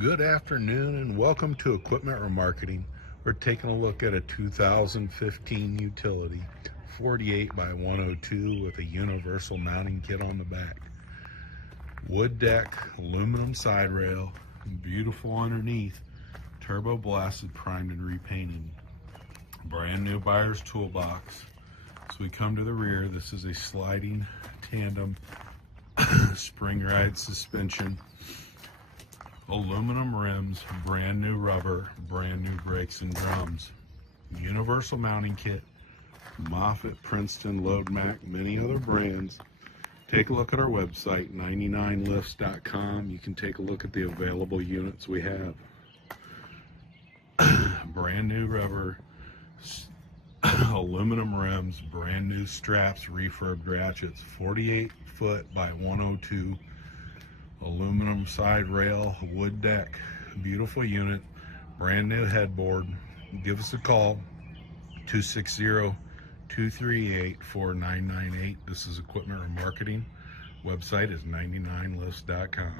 Good afternoon and welcome to Equipment Remarketing. We're taking a look at a 2015 utility 48 by 102 with a universal mounting kit on the back. Wood deck, aluminum side rail, beautiful underneath, turbo blasted, primed and repainted. Brand new buyer's toolbox. So we come to the rear. This is a sliding tandem spring ride suspension. Aluminum rims, brand new rubber, brand new brakes and drums. Universal mounting kit, Moffett, Princeton, LoadMac, many other brands. Take a look at our website, 99lifts.com. You can take a look at the available units we have. Brand new rubber, aluminum rims, brand new straps, refurbed ratchets, 48 foot by 102. Aluminum side rail, wood deck, beautiful unit, brand new headboard. Give us a call, 260-238-4998. This is Equipment Remarketing. Website is 99lifts.com.